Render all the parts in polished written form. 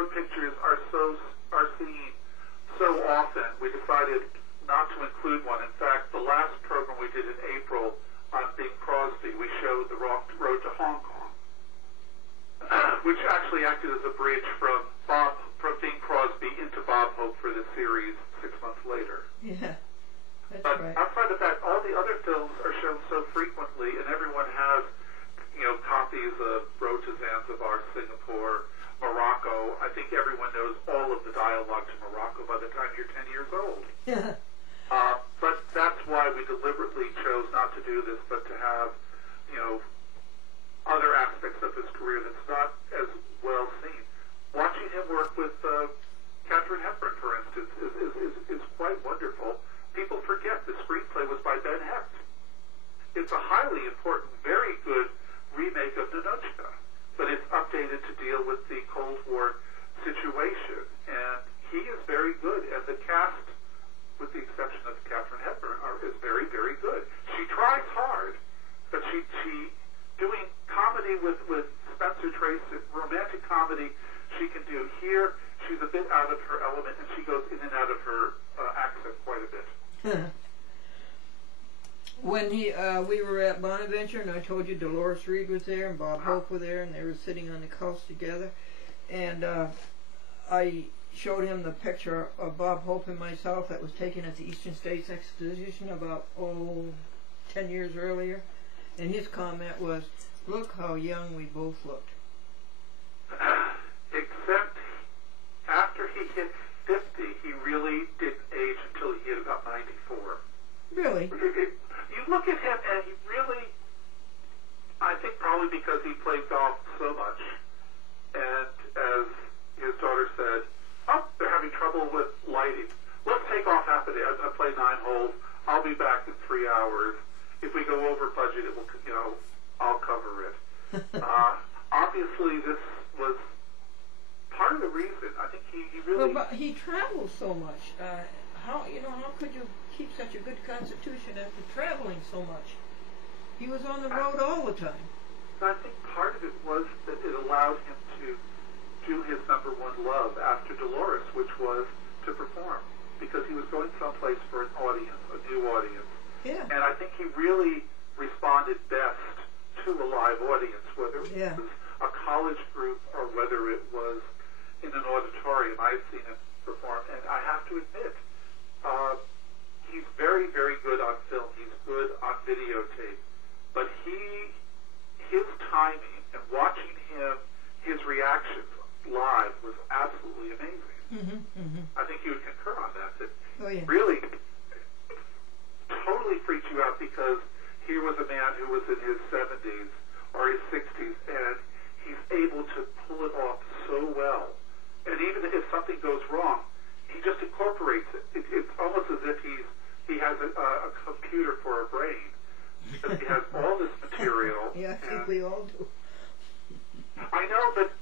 road pictures are seen so often, we decided not to include one. In fact, the last program we did in April on Bing Crosby, we showed the road to Hong Kong, which actually acted as a bridge from Bing Crosby into Bob Hope for the series 6 months later. Yeah, that's but right. outside of that, all the other films are shown so frequently, and everyone has, copies of Road to Zanzibar, Singapore, Morocco. I think everyone knows all of the dialogue to Morocco by the time you're 10 years old. Yeah. But that's why we deliberately chose not to do this, but to have, other aspects of his career that's not as well seen. Watching him work with Katharine Hepburn, for instance, is quite wonderful. People forget the screenplay was by Ben Hecht. It's a highly important, very good remake of Ninotchka, but it's updated to deal with the Cold War situation, and he is very good, and the cast, with the exception of Katharine Hepburn, is very, very good. She tries hard, but she doing comedy with Spencer Tracy, romantic comedy, she can do. Here, she's a bit out of her element, and she goes in and out of her accent quite a bit. When we were at Bonaventure, and I told you Dolores Reed was there, and Bob Hope was there, and they were sitting on the couch together, and I showed him the picture of Bob Hope and myself that was taken at the Eastern States Exposition about 10 years earlier, and his comment was, "Look how young we both looked." Except after he hit 50, he really didn't age until he hit about 94. Really? You look at him, and he really, I think probably because he played golf so much, and as his daughter said, they're having trouble with lighting. Let's take off half a day. I'm going to play 9 holes. I'll be back in 3 hours. If we go over budget, it will, I'll cover it. Obviously, this was part of the reason. I think he really... Well, but he travels so much. How could you keep such a good constitution after traveling so much? He was on the road all the time. I think part of it was that it allowed him to do his number one love after Dolores, which was to perform, because he was going someplace for an audience, a new audience. Yeah. And I think he really responded best to a live audience, whether it was a college group or whether it was in an auditorium. I've seen him perform, and I have to admit, he's very, very good on film. He's good on videotape. But his timing and watching his reactions live was absolutely amazing. Mm-hmm, mm-hmm. I think you would concur on that. That really totally freaked you out, because here was a man who was in his 70s or his 60s, and he's able to pull it off so well. And even if something goes wrong, he just incorporates it. It's almost as if he has a computer for a brain. Because he has all this material. Yeah, I think we all do. I know, but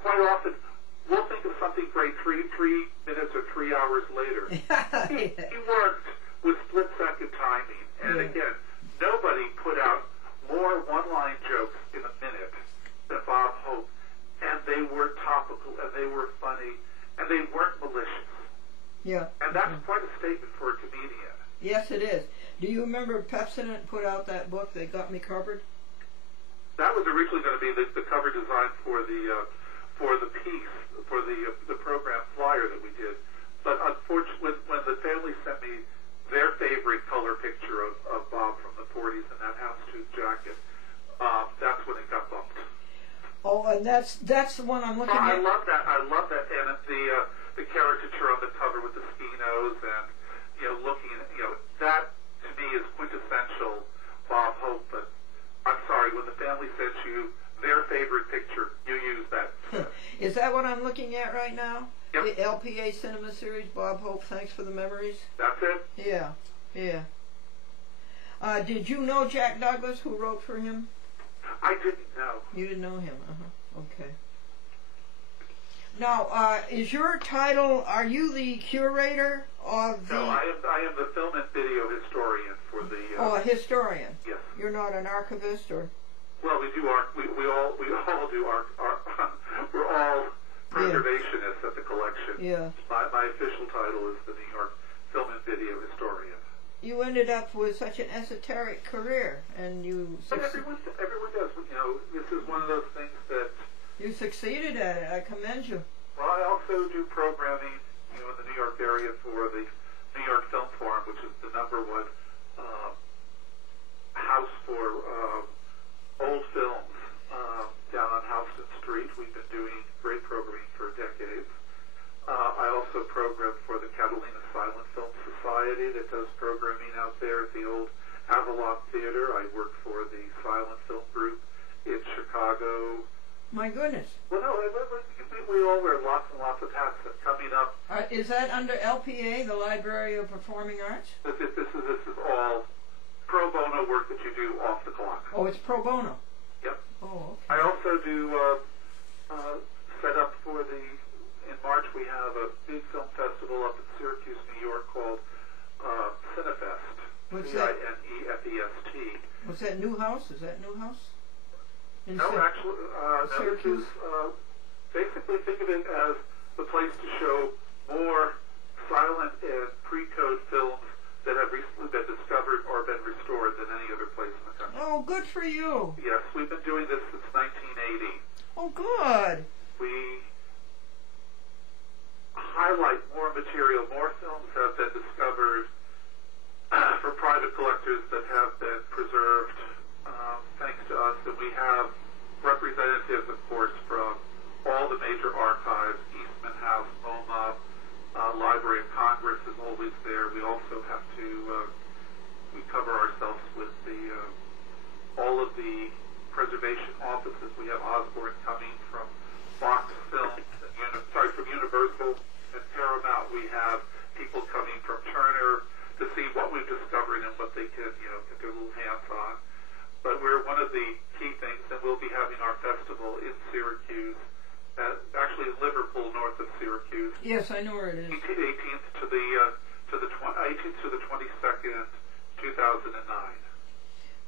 quite often we'll think of something great 3 minutes or 3 hours later. He worked with split-second timing. And again, nobody put out more one-line jokes in a minute than Bob Hope. And they were topical, and they were funny, and they weren't malicious. Yeah. And that's quite a statement for a comedian. Yes, it is. Do you remember Pepsodent put out that book, They Got Me Covered? That was originally going to be the cover design for the piece, for the program flyer that we did. But unfortunately, when the family sent me their favorite color picture of Bob from the 40s in that houndstooth jacket, that's when it got bumped. Oh, and that's the one I'm looking at. I love that, and the caricature on the cover with the ski nose, and looking, that to me is quintessential Bob Hope. But I'm sorry, when the family sent you their favorite picture, you use that. Is that what I'm looking at right now? Yep. The LPA Cinema Series, Bob Hope, Thanks for the Memories? That's it? Yeah, yeah. Did you know Jack Douglas, who wrote for him? I didn't know. You didn't know him? Okay. Now, is your title, are you the curator of the... No, I am the film and video historian for the... a historian? Yes. You're not an archivist, or... Well, we do we all do we're all preservationist at the collection. Yeah. My official title is the New York Film and Video Historian. You ended up with such an esoteric career, and you But everyone does. You know, this is one of those things that... You succeeded at it. I commend you. Well, I also do programming, you know, in the New York area for the New York Film Forum, which is the #1 house for old films down on Houston Street. We've been doing great programming for decades. I also program for the Catalina Silent Film Society that does programming out there at the old Avalon Theater. I work for the Silent Film Group in Chicago. My goodness. Well, no, we all wear lots and lots of hats. And coming up, Is that under LPA, the Library of Performing Arts? this is all pro bono work that you do off the clock. Oh, it's pro bono. Yep. Oh, okay. I also do set up for in March we have a big film festival up in Syracuse, New York called Cinefest. What's that? Cinefest. What's that, Newhouse? Is that Newhouse? No, actually, this is basically think of it as the place to show more silent and pre-code films that have recently been discovered or been restored than any other place in the country. Oh, good for you. Yes, we've been doing this since 1980. Oh, good. We highlight more material. More films have been discovered for private collectors that have been preserved thanks to us. And we have representatives, of course, from all the major archives, Eastman House, MoMA, Library of Congress is always there. We also have to, we cover ourselves with all of the preservation offices. We have Osborne coming from Fox Films, from Universal and Paramount. We have people coming from Turner to see what we've discovered and what they can get their little hands on. But we're one of the key things, and we'll be having our festival in Syracuse, actually in Liverpool, north of Syracuse. Yes, I know where it is. 18th to the 18th to the 22nd, 2009.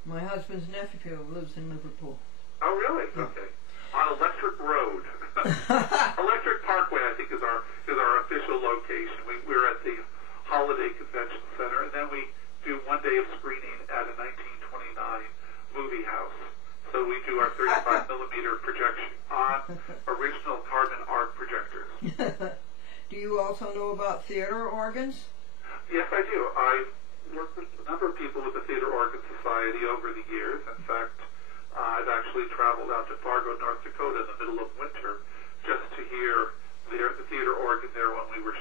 My husband's nephew lives in Liverpool. Oh, really? Yeah. Okay. On Electric Road, Electric Parkway, I think is our official location. We're at the Holiday Convention Center, and then we do one day of screening at a 1929 movie house. So we do our 35 millimeter projection on original carbon arc projectors. Do you also know about theater organs? Yes, I do. I've worked with a number of people with the Theater Organ Society over the years. In fact, I've actually traveled out to Fargo, North Dakota in the middle of winter just to hear the theater organ there when we were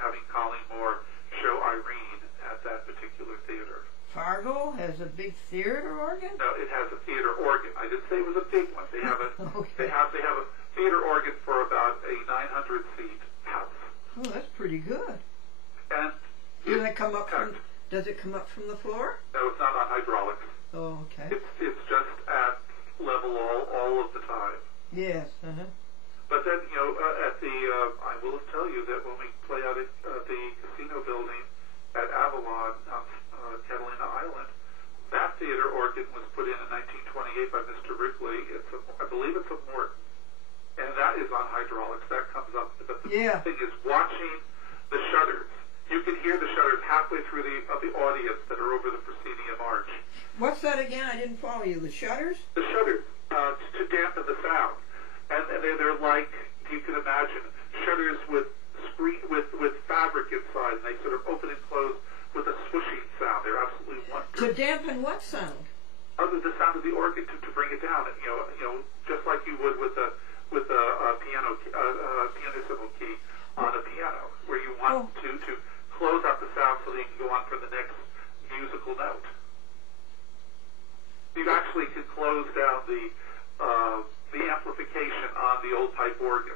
having Colleen Moore show Irene at that particular theater. Fargo has a big theater organ? No, it has a theater organ. I didn't say it was a big one. They have a Okay. they have a theater organ for about a 900-seat house. Oh, that's pretty good. And Does it come up from the floor? No, it's not on hydraulics. Oh, okay. It's just at level all of the time. Yes. But then, at the I will tell you that when we play out at the casino building at Avalon on Catalina Island, that theater organ was put in 1928 by Mr. Wrigley. I believe it's a Morton, and that is on hydraulics. That comes up. But the thing is, watching the shutters. You can hear the shutters halfway through the audience that are over the proscenium arch. What's that again? I didn't follow you. The shutters? The shutters to dampen the sound, and they're like, you can imagine, shutters with fabric inside, and they sort of open and close with a swooshing sound. They're absolutely wonderful. To dampen what sound? The sound of the organ to bring it down. Just like you would with a pianissimo key on a piano, where you want to close out the sound so that you can go on for the next musical note. You actually can close down the amplification on the old pipe organs.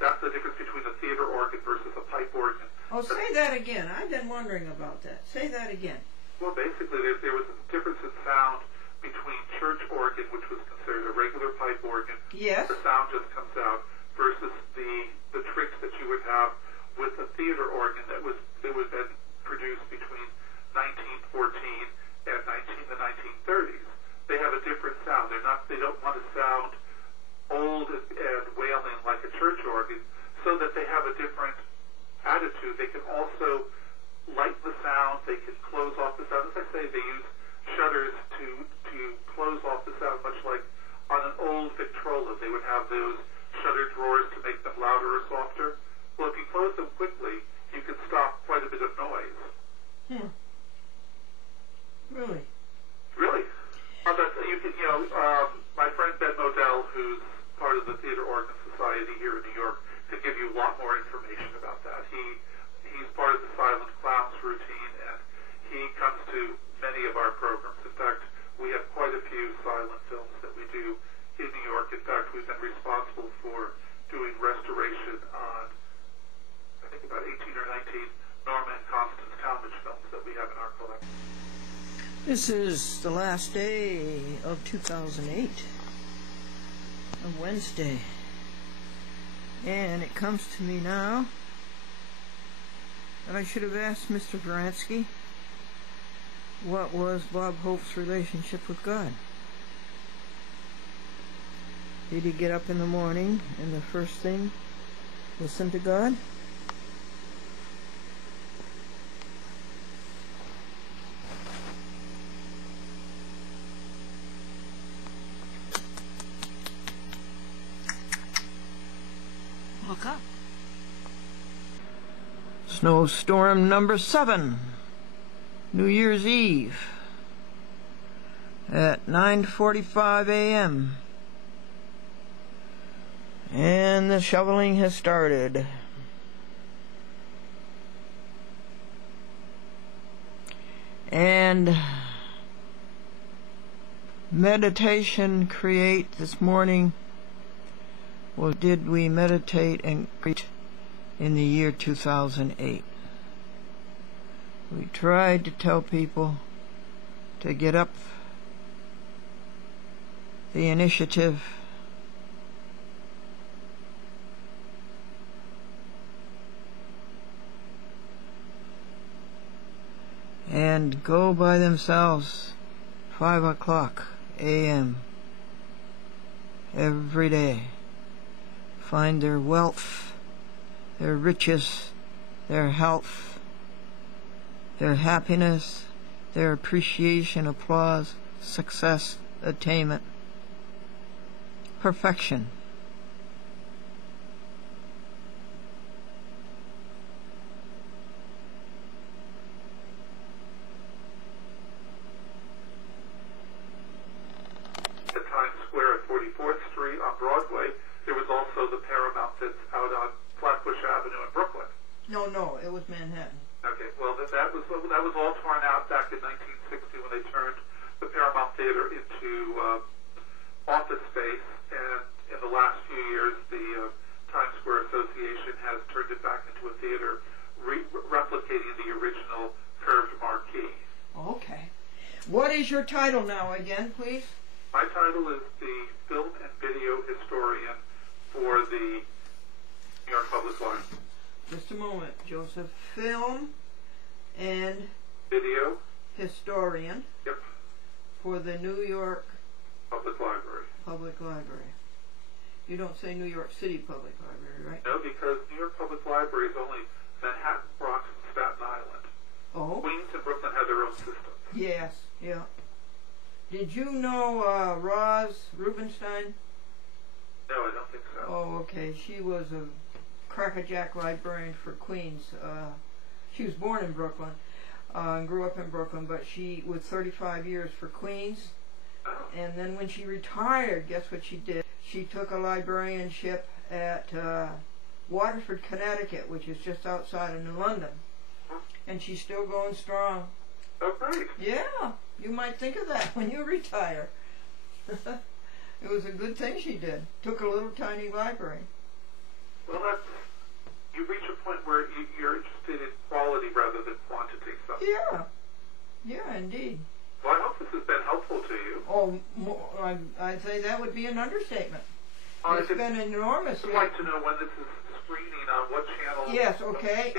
That's the difference between a theater organ versus a pipe organ. Oh, say that again. I've been wondering about that. Say that again. Well, basically, there was a difference in sound between church organ, which was considered a regular pipe organ. Yes. The sound just comes out, versus the tricks that you would have with a theater organ that was then produced between 1914 and the 1930s. They have a different sound. They don't want to sound old and wailing like a church organ. This is the last day of 2008, a Wednesday, and it comes to me now that I should have asked Mr. Yranski what was Bob Hope's relationship with God. Did he get up in the morning and the first thing listen to God? Look up. Snowstorm number 7, New Year's Eve at 9:45 a.m. and the shoveling has started. And meditation create this morning. Well, did we meditate and create in the year 2008? We tried to tell people to get up the initiative and go by themselves 5 o'clock a.m. every day. Find their wealth, their riches, their health, their happiness, their appreciation, applause, success, attainment, perfection. At Times Square at 44th Street on Broadway, there was also the Paramount that's out on Flatbush Avenue in Brooklyn. No, it was Manhattan. Okay, well, that was all torn out back in 1960 when they turned the Paramount Theater into office space, and in the last few years, the Times Square Association has turned it back into a theater, replicating the original curved marquee. Okay. What is your title now again, please? My title is the Film and Video Historian for the New York Public Library. Just a moment, Joseph. Film and Video Historian. Yep. For the New York Public Library. Public Library. You don't say New York City Public Library, right? No, because New York Public Library is only Manhattan, Bronx, and Staten Island. Oh. Queens and Brooklyn have their own systems. Yes, yeah. Did you know Roz Rubenstein? No, I don't think so. Oh, okay. She was a crackerjack librarian for Queens. She was born in Brooklyn and grew up in Brooklyn, but she was 35 years for Queens. Oh. And then when she retired, guess what she did? She took a librarianship at Waterford, Connecticut, which is just outside of New London. And she's still going strong. Oh, great. Yeah, you might think of that when you retire. It was a good thing she did. Took a little tiny library. Well, you reach a point where you're interested in quality rather than quantity. So. Yeah, indeed. Well, I hope this has been helpful to you. Oh, I'd say that would be an understatement. It's been enormous. I'd like to know when this is screening on what channel. Yes, okay.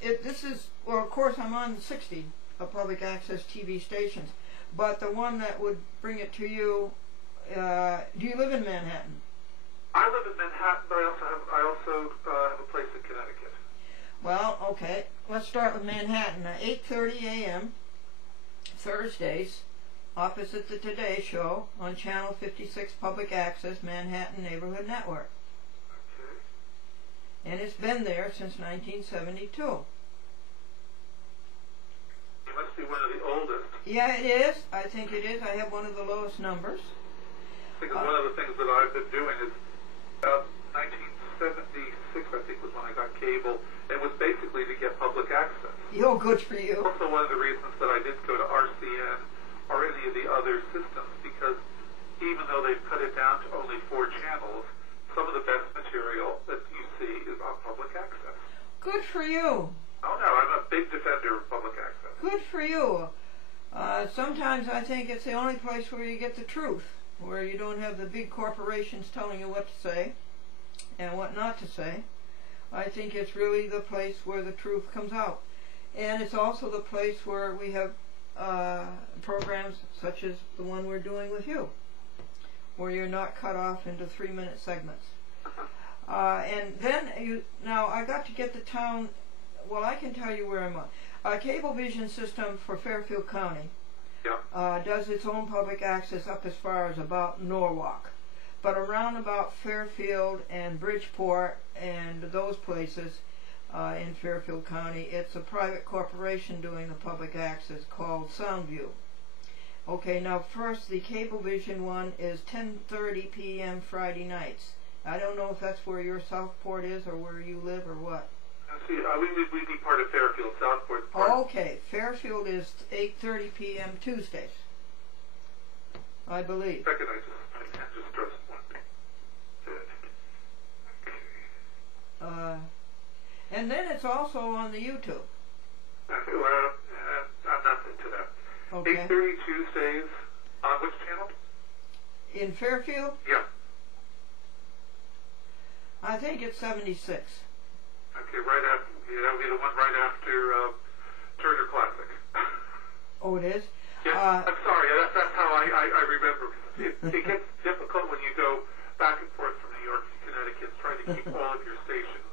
This is, well, of course, I'm on 60 public access TV stations, but the one that would bring it to you, do you live in Manhattan? I live in Manhattan, but I also have a place in Connecticut. Well, okay. Let's start with Manhattan. 8:30 a.m. Thursdays, opposite the Today Show on Channel 56 Public Access Manhattan Neighborhood Network. Okay. And it's been there since 1972. You must be one of the oldest. Yeah, it is. I think it is. I have one of the lowest numbers. Because one of the things that I've been doing is about 1976, I think, was when I got cable. It was basically to get public access. Yo, good for you. Also, one of the reasons that I didn't go to RCN or any of the other systems, because even though they've cut it down to only 4 channels, some of the best material that you see is on public access. Good for you. Oh no, I'm a big defender of public access. Good for you. Sometimes I think it's the only place where you get the truth, where you don't have the big corporations telling you what to say and what not to say. I think it's really the place where the truth comes out. And it's also the place where we have programs such as the one we're doing with you, where you're not cut off into 3-minute segments. And then now I got to get the town, well, I can tell you where I'm on. Cablevision system for Fairfield County does its own public access up as far as about Norwalk. But around about Fairfield and Bridgeport and those places in Fairfield County, it's a private corporation doing the public access called Soundview. Okay, now first, the Cablevision one is 10:30 p.m. Friday nights. I don't know if that's where your Southport is or where you live or what. See, we'd be part of Fairfield. Southport's part. Okay, Fairfield is 8:30 p.m. Tuesdays, I believe. Second, I just stress one thing. Okay. And then it's also on the YouTube. Okay, well, I'm not into that. Okay. 8:30 Tuesdays on which channel? In Fairfield? Yeah. I think it's 76. Okay, right after, that'll be the one right after Turner Classic. Oh, it is? Yeah, I'm sorry, that's how I remember. It gets difficult when you go back and forth from New York to Connecticut, trying to keep all of your stations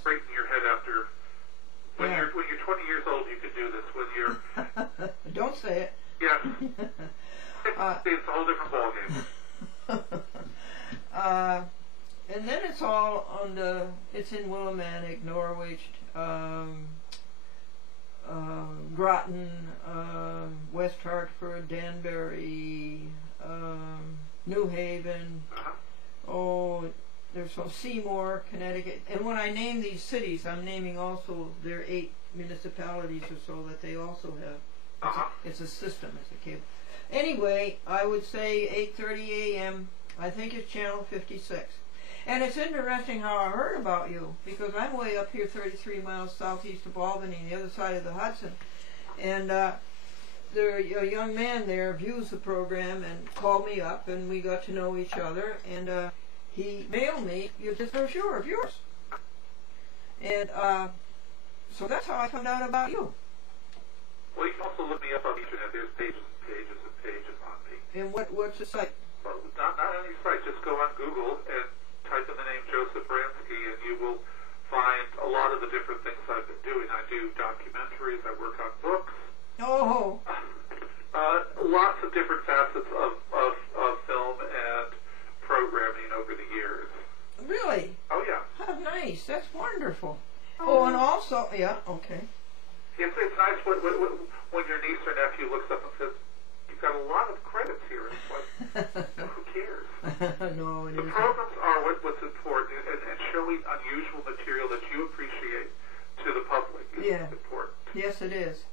straight in your head after. When you're 20 years old, you can do this. When you're don't say it. Yeah, it's a whole different ballgame. And then it's all on the. It's in Willimantic, Norwich, Groton, West Hartford, Danbury, New Haven. Oh, there's some Seymour, Connecticut. And when I name these cities, I'm naming also their 8 municipalities or so that they also have. It's a system. It's a cable. Anyway, I would say 8:30 a.m. I think it's channel 56. And it's interesting how I heard about you, because I'm way up here 33 miles southeast of Albany, on the other side of the Hudson. And a young man there views the program and called me up, and we got to know each other. And he mailed me this brochure of yours. And so that's how I found out about you. Well, you can also look me up on the internet. There's pages and pages and pages on me. And what's the site? Well, not any site. Just go on Google and type in the name Joseph Yranski, and you will find a lot of the different things I've been doing. I do documentaries. I work on books. Oh. Lots of different facets of film and programming over the years. Really? Oh, yeah. How nice. That's wonderful. Oh, and also, yeah, okay. It's nice when your niece or nephew looks up and says, "You've got a lot of credits here." It's like, who cares? No, it the isn't. programs are what's important, and showing unusual material that you appreciate to the public is important. Yes, it is.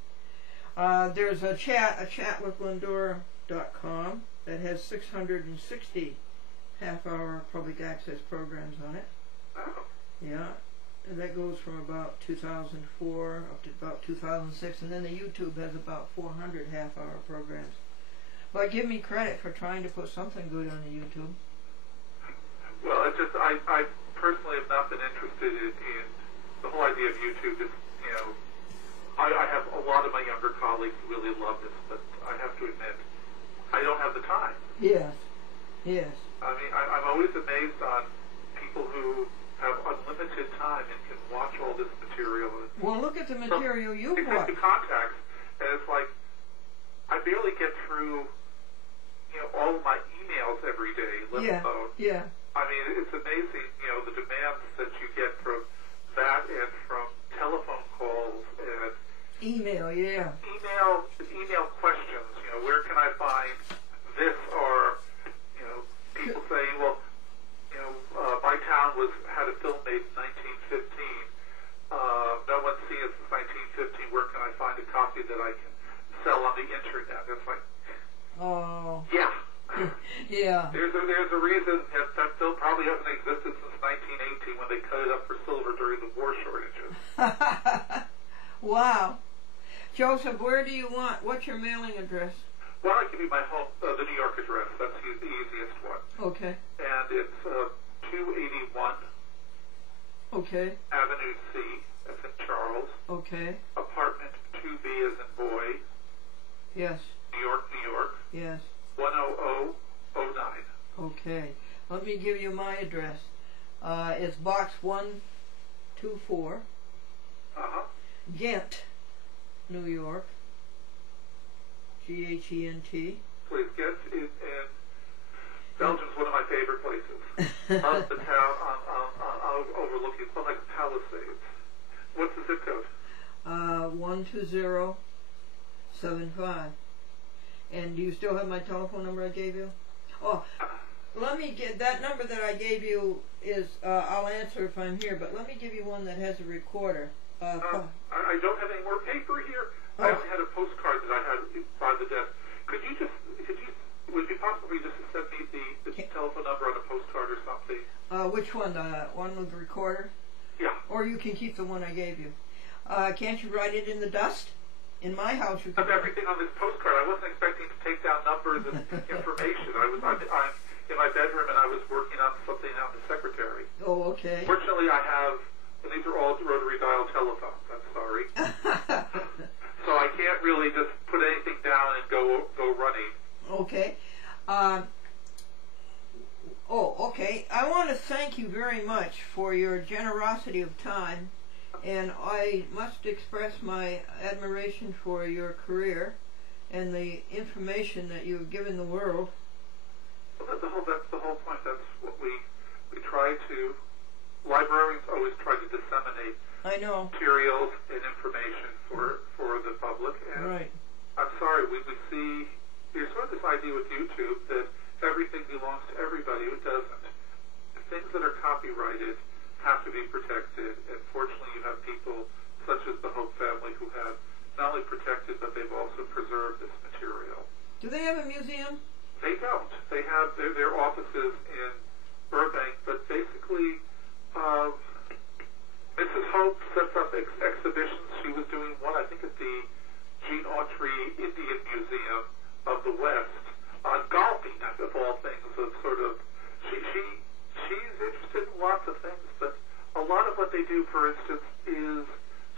There's a chat with Glendora.com that has 660 half-hour public access programs on it. Oh. Yeah. And that goes from about 2004 up to about 2006, and then the YouTube has about 400 half-hour programs. But give me credit for trying to put something good on the YouTube. Well, it's just I personally have not been interested in the whole idea of YouTube. Just I have a lot of my younger colleagues who really love this, but I have to admit I don't have the time. Yes. I mean, I'm always amazed on people who have unlimited time and can watch all this material. Well, look at the material you've watched. The contacts, and it's like I barely get through, all of my emails every day. Yeah. I mean, it's amazing, the demands that you get from that and from telephone calls and email. Email questions. Where can I find this? Or people saying, well, my town had a film made in 1915. No one's seen it since 1915. Where can I find a copy that I can sell on the internet? It's like, yeah. Yeah. There's a reason that film probably hasn't existed since 1918 when they cut it up for silver during the war shortages. Wow. Joseph, where do you want? What's your mailing address? Well, I give you my home, the New York address. That's the easiest one. Okay. And it's 281 Okay. Avenue C. That's in Charles. Okay. Apartment 2B as in boy. Yes. New York, New York. Yes. 10009. Okay. Let me give you my address. It's box 124, Ghent, New York. G-H-E-N-T. Please, Ghent in Belgium's one of my favorite places. Love the town on overlooking, it's like Palisades. What's the zip code? 12075. And do you still have my telephone number I gave you? Oh, let me get that number that I gave you is, I'll answer if I'm here, but let me give you one that has a recorder. I don't have any more paper here. Oh. I only had a postcard that I had by the desk. Would it be possible for you just to send me the telephone number on a postcard or something? Which one? The one with the recorder? Yeah. Or you can keep the one I gave you. Can't you write it in the dust? In my house, you can. Of everything on this postcard, I wasn't expecting to take down numbers and information. I'm in my bedroom and I was working on something out in the secretary. Oh, okay. Fortunately, I have, and these are all rotary dial telephones. I'm sorry. So I can't really just put anything down and go running. Okay. Okay. I want to thank you very much for your generosity of time, and I must express my admiration for your career and the information that you've given the world. Well, that's the whole point. That's what we try to. Librarians always try to disseminate. I know. Materials and information for the public. And right. I'm sorry, we see there's sort of this idea with YouTube that everything belongs to everybody. It doesn't. Things that are copyrighted have to be protected. And fortunately, you have people such as the Hope family who have not only protected, but they've also preserved this material. Do they have a museum? They don't. They have their offices in Burbank, but basically, Mrs. Hope sets up exhibitions. She was doing one, I think, at the Gene Autry Indian Museum of the West on golfing, of all things. Of sort of, she's interested in lots of things, but a lot of what they do, for instance, is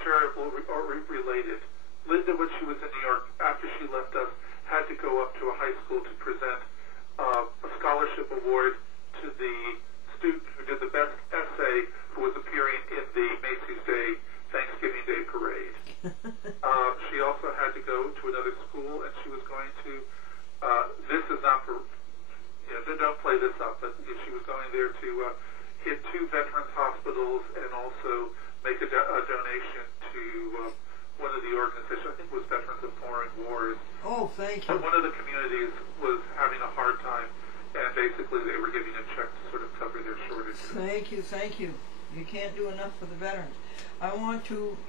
charitable or related. Linda, when she was in New York, after she left us, had to go up to a high school to present a scholarship award to the student who did the best essay, who was appearing in the Macy's Day Thanksgiving Day Parade. She also had to go to another school, and she was going to, this is not for, don't play this up, but she was going there to hit 2 veterans hospitals and also make a donation to one of the organizations, I think it was Veterans of Foreign Wars. Oh, thank you. But one of the communities was having a hard time, and basically they were giving a check to sort of cover their shortages. Thank you. You can't do enough for the veterans.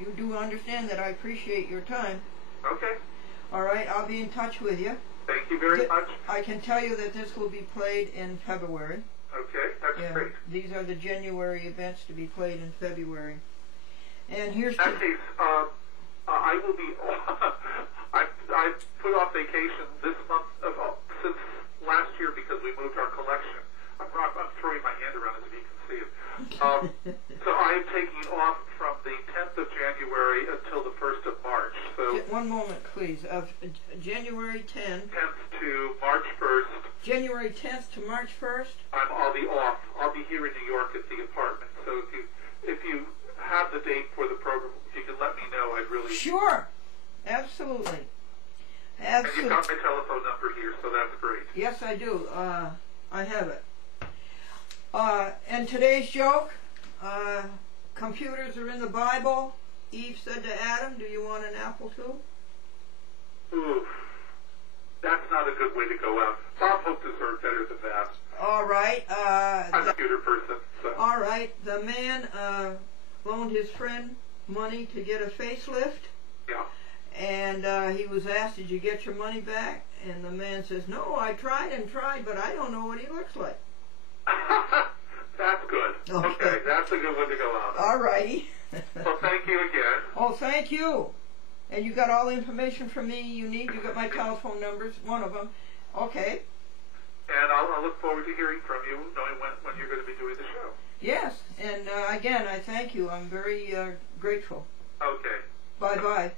You do understand that I appreciate your time. Okay. All right, I'll be in touch with you. Thank you very much. I can tell you that this will be played in February. Okay, that's great. These are the January events to be played in February. And here's in that case, I will be. I put off vacation this month since last year because we moved our collection. I'm throwing my hand around as if you can see it. So I am taking off from the 10th of January until the 1st of March. So one moment, please. January 10th. 10th to March 1st. January 10th to March 1st. I'll be off. I'll be here in New York at the apartment. So if you have the date for the program, if you can let me know, I'd really. Sure. Absolutely. And you've got my telephone number here, so that's great. Yes, I do. I have it. And today's joke, computers are in the Bible. Eve said to Adam, do you want an apple too? Oof. That's not a good way to go out. Bob Hope deserved better than that. All right. I'm a computer person. So. All right. The man loaned his friend money to get a facelift. Yeah. And he was asked, did you get your money back? And the man says, no, I tried and tried, but I don't know what he looks like. That's good. Okay, that's a good one to go out. All righty. Well, thank you again. Oh, thank you. And you got all the information from me you need. You got my telephone numbers, one of them. Okay. And I'll look forward to hearing from you, knowing when you're going to be doing the show. Yes, and again, I thank you. I'm very grateful. Okay. Bye-bye.